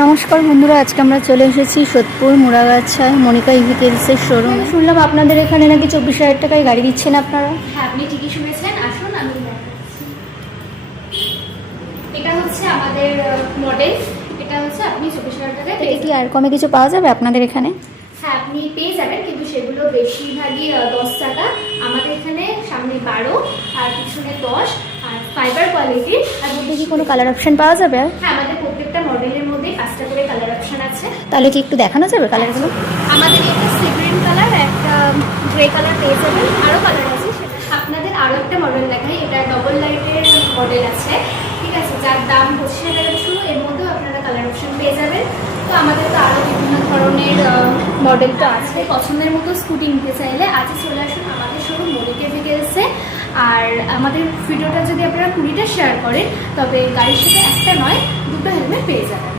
নমস্কার বন্ধুরা, আজকে আমরা চলে এসেছি সোদপুর মুড়াগাছায় মনিকা ইভি টেলসের শোরুমে। শুনলাম আপনাদের এখানে নাকি 24,000 টাকায় গাড়ি দিচ্ছেন আপনারা। হ্যাঁ, আপনি ঠিকই শুনেছেন। আসুন আমি দেখাচ্ছি। এটা হচ্ছে আমাদের মডেল। এটা হচ্ছে আপনি 24,000 টাকায় পেয়ে কি আর কমে কিছু পাওয়া যাবে আপনাদের এখানে? হ্যাঁ, আপনি পেয়ে যাবেন, কিন্তু সেগুলো বেশিরভাগই 10 টাকা। আমাদের এখানে সামনে 12 আর পিছনে 10 আর ফাইবার কোয়ালিটির। আর মধ্যে কি কোনো কালার অপশন পাওয়া যাবে? হ্যাঁ, আমাদের প্রত্যেকটা মডেলের মধ্যে 5টা করে কালার অপশন আছে। তাহলে কি একটু দেখানো যাবে কালারগুলো? আমাদের একটা সি গ্রিন কালার, একটা গ্রে কালার পেয়ে যাবেন, আরও কালার আছে। সেটা আপনাদের আরও একটা মডেল দেখাই। এটা ডবল লাইটের মডেল আছে, ঠিক আছে, যার দাম 25,000 টাকা শুরু। এর মধ্যেও আপনারা কালার অপশন পেয়ে যাবেন। তো আমাদের তো আরও বিভিন্ন ধরনের মডেল তো আছে। পছন্দের মতো স্কুটি নিতে চাইলে আজই চলে আসুন আমাদের শোরুম মনিকা ভেহিকেলসে। আর আমাদের ভিডিওটা যদি আপনারা 20টা শেয়ার করেন, তবে গাড়ির সাথে একটা নয় 2টো হেলমেট পেয়ে যাবেন।